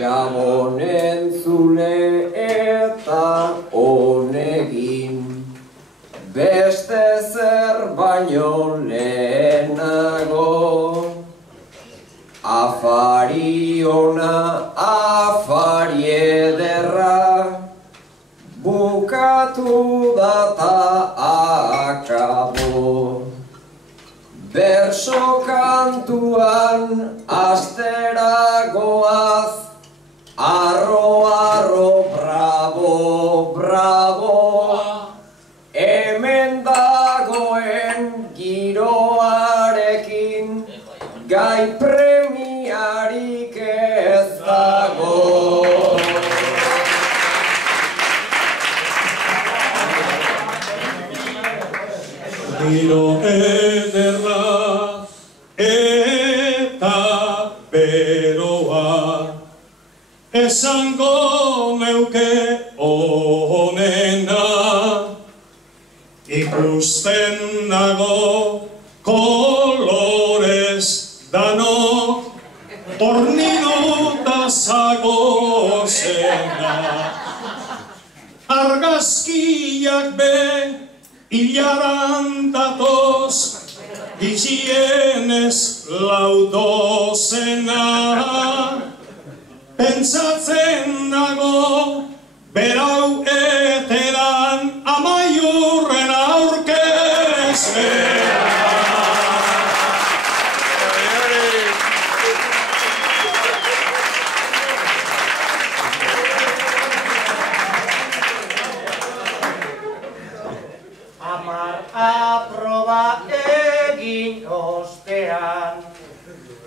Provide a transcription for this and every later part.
Gabonen zule eta honegin, beste zer baino lehenago. Afari ona, afari ederra, bukatu data akabo. Berso kantuan astera goaz, arro, arro, bravo, bravo. Hemen dagoen giroarekin, gai premiarik ez dago. Giro ederra eta beroa, esango neuke honena, ikusten nago kolorez dano, torniduta zagozena. Argazkiak be hilaran datoz, gitxienez laudozena. Pentsatzen nago berau eteran amaiurren aurkeztea. Aproba egin ostean,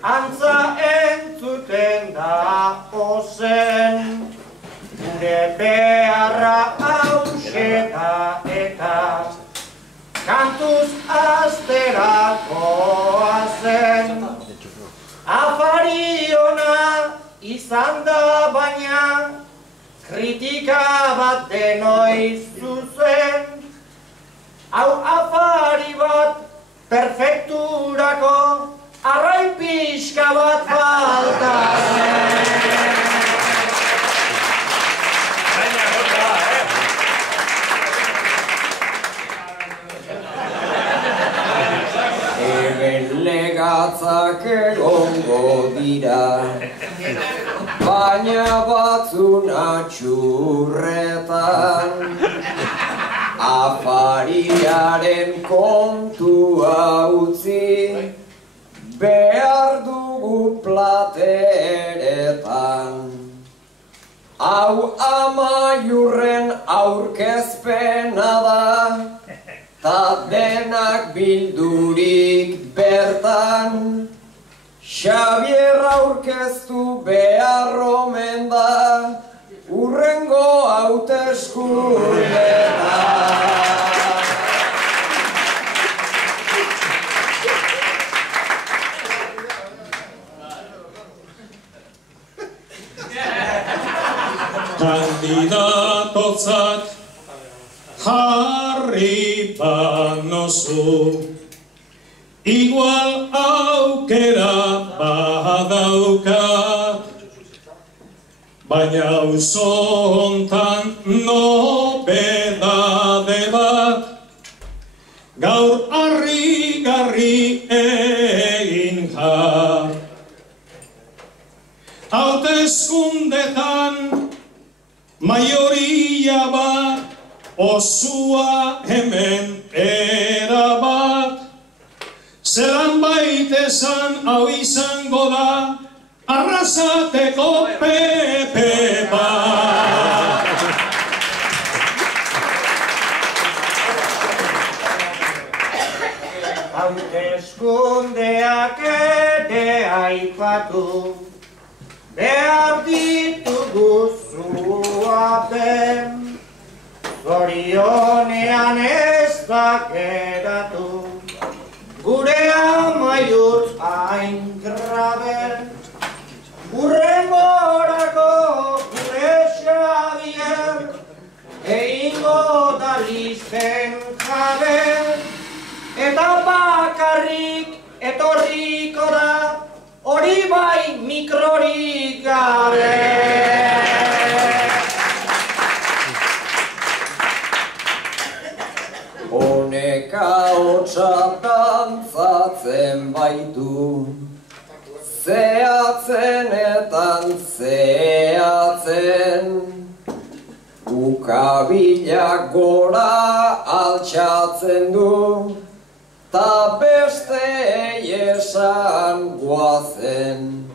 antza entzuten da ozen, gure beharra hause da eta kantuz asterakoa zen. Afari ona izan da baina, kritika bat denoi zuzen. Hau afari bat perfekturako, arrai pixka bat falta zen. Hemen legatzak egongo dira, baina batzun atxurretan. Afariaren kontua utzi, behar dugu plateretan. Hau amaiurren aurkezpena da, ta denak bildurik bertan. Xabier aurkeztu behar omen da, urrengo hauteskundeetan. Kandidatotzat jarri banozu, igual aukera badaukat, baina auzo hontan nobedade bat, gaur harrigarri egin ja. Hauteskundetan maioria bat, osua hemen erabat, zelan baitesan hau izango da, arrasateko pepe bat. Hauteskundeak ere aipatu, behar ditugu zuapen, zorionean ez da geratu, gure amaiur hain graben. Urrengorako gure Xabier, egingo da listen jabe, eta bakarrik etorriko da, hori bai mikrorik gabe. Honek ahotsa dantzatzen baitu, zehatzenetan zehatzen, ukabilak gora altxatzen du, ta beste esan guazen.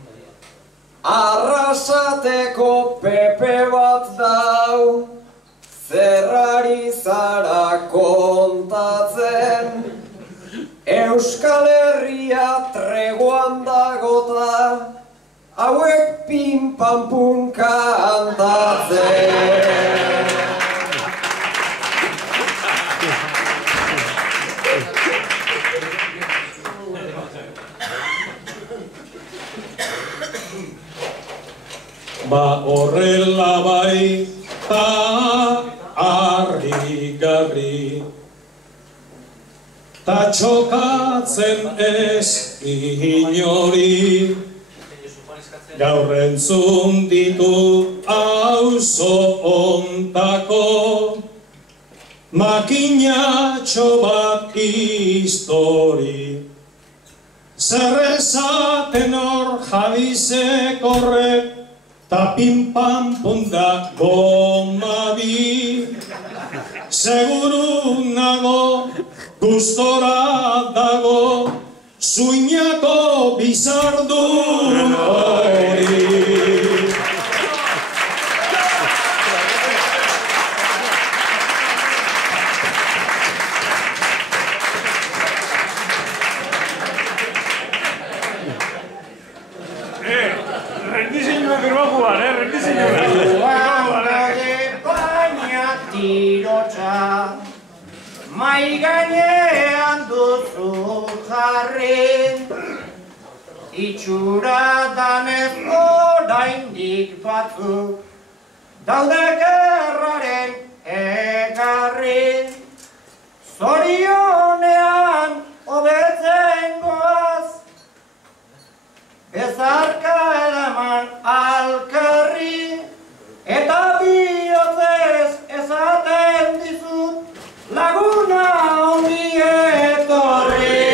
Arrasateko Pepe bat dau, zerrari zara kontatzen, Euskal Herria treguan dagota, hauek pin-pam-pum kantatzen. Ba horrela bai ta harrigarri, ta txokatzen ez inori, gaur entzun ditu auzo ontako makinatxo bat histori. Zer esaten hor Jabizek horrek, ta pin-pam-pum da goma bi, seguru nago gustora dago Zuinako bizardun hori. Rendizinua berbakuan, rendizinua. Baina tirotxa, mai gainean duzu jarri, itxura danez oraindik batzuk, daude gerraren egarri, zorionean hobetzen goaz, bezarka eraman alkarri, eta bihotzez esaten dizut, laguna ongi etorri.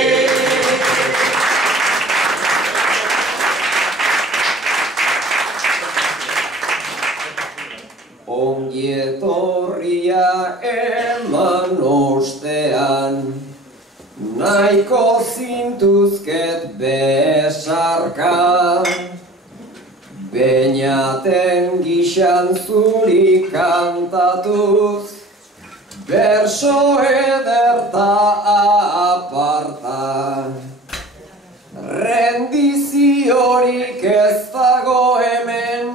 Ongi etorria eman ostean, nahiko zintuzket besarka, beinaten gixan zuri kantatuz, berso ederta aparta. Rendiziorik ez dago hemen,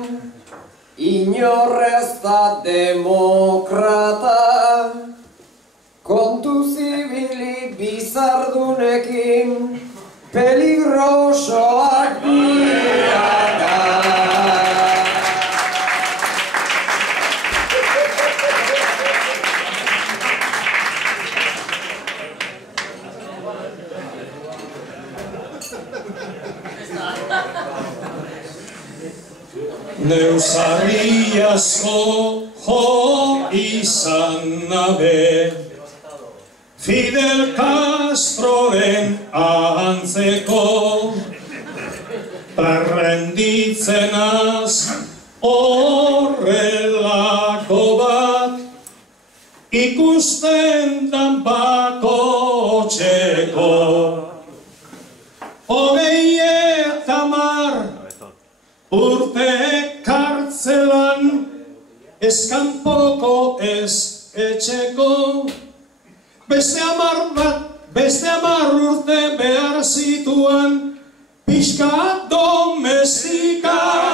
inorrez da demokrata, kontu zibili bizardunekin, peligrosoak dira. Neusarri asko jo izan nabe, Fidel Castroren antzeko, renditzen az horrelako bat, ikusten dan bako txeko. 30 urte kartzelan, ez kanpoko ez etxeko, beste 10 urte behar zituan, pixka domestika.